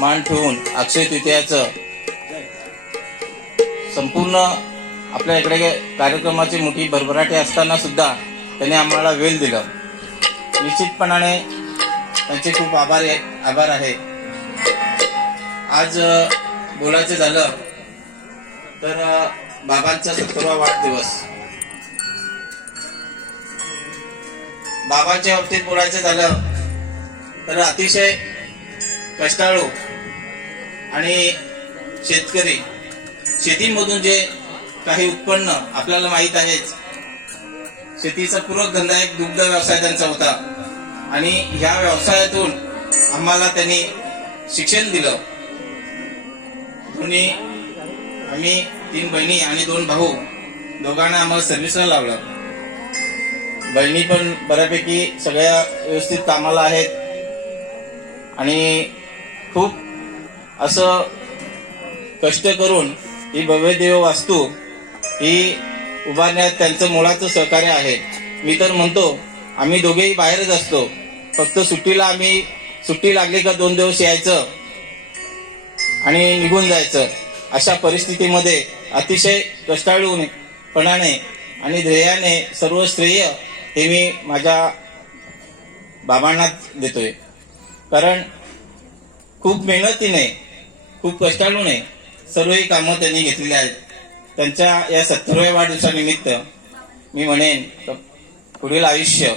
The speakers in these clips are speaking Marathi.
मान ठेवून अक्षय तृतीयाचं संपूर्ण आपल्या इकडे कार्यक्रमाची मोठी भरभराटी असताना सुद्धा त्यांनी आम्हाला वेळ दिलं. निश्चितपणाने त्यांचे खूप आभार आहे. आज बोलायचं झालं तर बाबांचा 70वा वाढदिवस. बाबांच्या बाबतीत बोलायचं झालं तर अतिशय कष्टाळू आणि शेतकरी, शेतीमधून जे काही उत्पन्न आपल्याला माहीत आहेच, शेतीचा पूरक धंदा एक दुग्ध व्यवसाय त्यांचा होता आणि ह्या व्यवसायातून आम्हाला त्यांनी शिक्षण दिलं. आम्ही 3 बहिणी आणि 2 भाऊ, दोघांना आम्हाला सर्व्हिसला लावलं. बहिणी पण बऱ्यापैकी सगळ्या व्यवस्थित कामाला आहेत आणि खूप असं कष्ट करून ही भव्यदेव वास्तू ही उभारण्यात त्यांचं मोलाचं सहकार्य आहे. मी तर म्हणतो आम्ही दोघेही बाहेरच असतो, फक्त सुट्टी लागली का 2 दिवस यायचं आणि निघून जायचं. अशा परिस्थितीमध्ये अतिशय कष्टाळूपणाने आणि ध्येयाने सर्व श्रेय हे मी माझ्या बाबांनाच देतोय. कारण खूप मेहनतीने, खूप कष्टाळूने सर्वही कामं त्यांनी घेतलेली आहेत. त्यांच्या या 70व्या वाढदिवसानिमित्त मी म्हणेन पुढील आयुष्य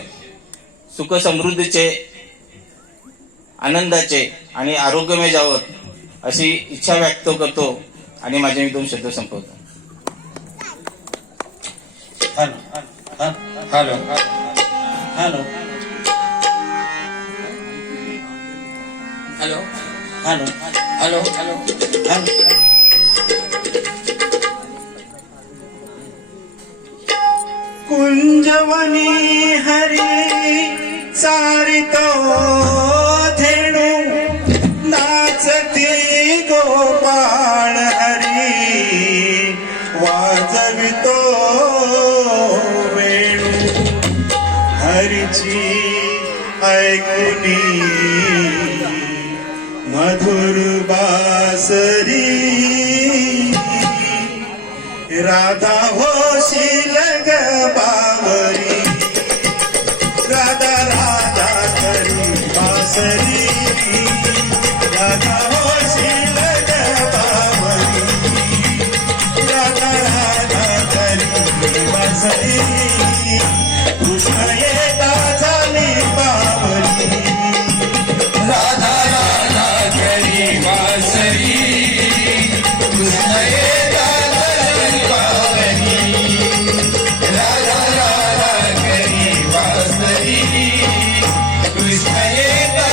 सुख समृद्धीचे, आनंदाचे आणि आरोग्यमय जावं अशी इच्छा व्यक्त करतो आणि माझे मी 2 शब्द संपवतो. Hello hello hello hello hello hello hello कुंजवनी हरी सारितो धेणू नाचती गोपाळ हरी वाजवितो वेणू हरीची ऐकुनी मधुर बासरी राधा होशील ग बावरी राधा राधा करी बासरी राधा होशील ग बावरी राधा राधा करी बासरी कृष्ण येता झाली बावरी राधा राधा करी बासरी कृष्ण येता झाली बावरी राधा राधा करी बासरी कृष्ण येता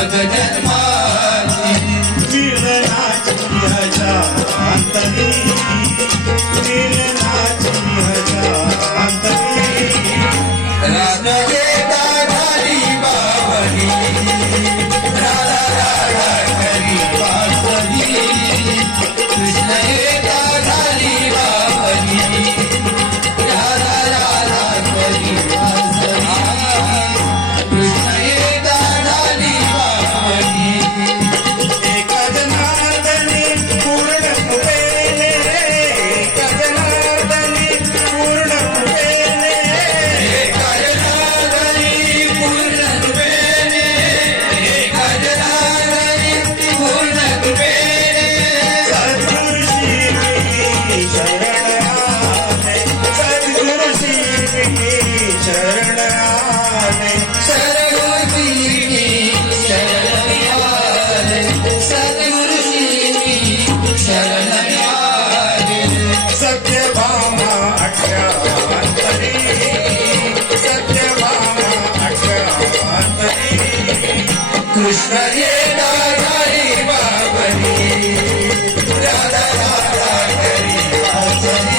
मग जन्माची मिलनाची हजारांतरी मिलनाची हजारांतरी राधा येता झाली बावली राधा राधा करी वासरी कृष्ण येता झाली बावली राधा राधा करी वासरी कृष्ण येता झाली बावली एका जनार्दनी पूर्ण कुबेरे एका जनार्दनी पूर्ण कुबेरे एका जनार्दनी पूर्ण कृपेने एका जनार्दनी पूर्ण कृपेने सद्गुरु श्री शरण आले सद्गुरु श्री शरण आले सद्गुरुजी शरणाले सद्गुरुजी शरणाले सत्यभामा अठ्याहत्तरी सत्यभामा अठ्याहत्तरी कृष्ण येता झाली बावली राधा राधा करी वासरी